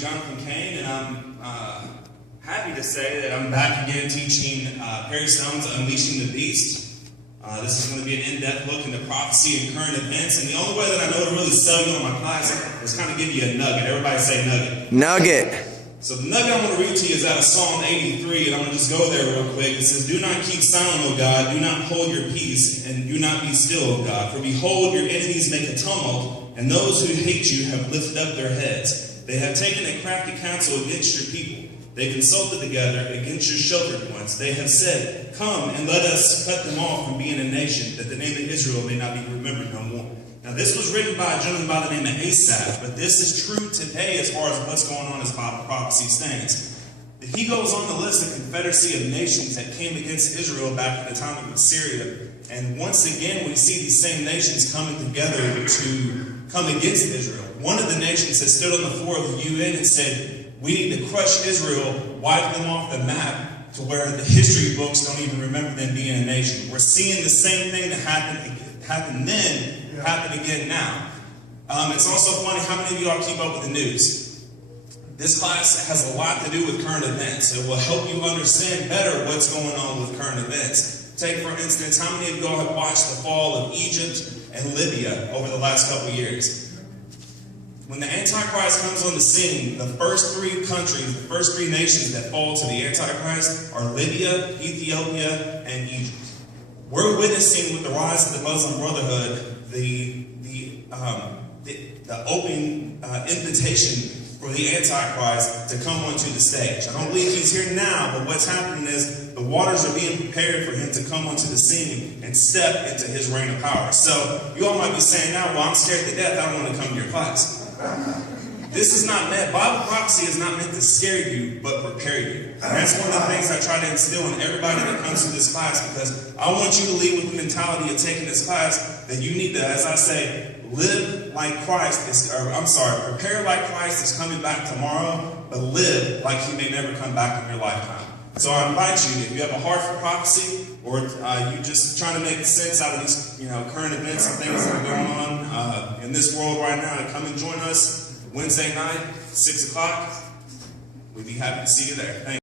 Kane, and I'm happy to say that I'm back again teaching Perry Stone's Unleashing the Beast. This is going to be an in-depth look into prophecy and current events, and the only way that I know to really sell you on my class is kind of give you a nugget. Everybody say nugget. Nugget. So the nugget I'm going to read to you is out of Psalm 83, and I'm going to just go there real quick. It says, "Do not keep silent, O God, do not hold your peace, and do not be still, O God. For behold, your enemies make a tumult, and those who hate you have lifted up their heads. They have taken a crafty counsel against your people. They consulted together against your sheltered ones. They have said, Come, and let us cut them off from being a nation, that the name of Israel may not be remembered no more." Now, this was written by a gentleman by the name of Asaph, but this is true today as far as what's going on as Bible prophecy stands. He goes on to list the confederacy of nations that came against Israel back in the time of Assyria. And once again, we see these same nations coming together to come against Israel. One of the nations that stood on the floor of the UN and said, "We need to crush Israel, wipe them off the map to where the history books don't even remember them being a nation." We're seeing the same thing that happened then happen again now. It's also funny, how many of y'all keep up with the news? This class has a lot to do with current events. It will help you understand better what's going on with current events. Take, for instance, how many of y'all have watched the fall of Egypt and Libya over the last couple of years? When the Antichrist comes on the scene, the first three countries, the first three nations that fall to the Antichrist are Libya, Ethiopia, and Egypt. We're witnessing with the rise of the Muslim Brotherhood the open invitation for the Antichrist to come onto the stage. I don't believe he's here now, but what's happening is the waters are being prepared for him to come onto the scene and step into his reign of power. So you all might be saying now, "Well, I'm scared to death. I don't want to come to your class." This is not meant, Bible prophecy is not meant to scare you, but prepare you. And that's one of the things I try to instill in everybody that comes to this class, because I want you to leave with the mentality of taking this class that you need to, as I say, live like Christ is, prepare like Christ is coming back tomorrow, but live like he may never come back in your lifetime. So I invite you, if you have a heart for prophecy, or you just trying to make sense out of these, current events and things that are going on in this world right now, to come and join us Wednesday night, 6 o'clock. We'd be happy to see you there. Thank you.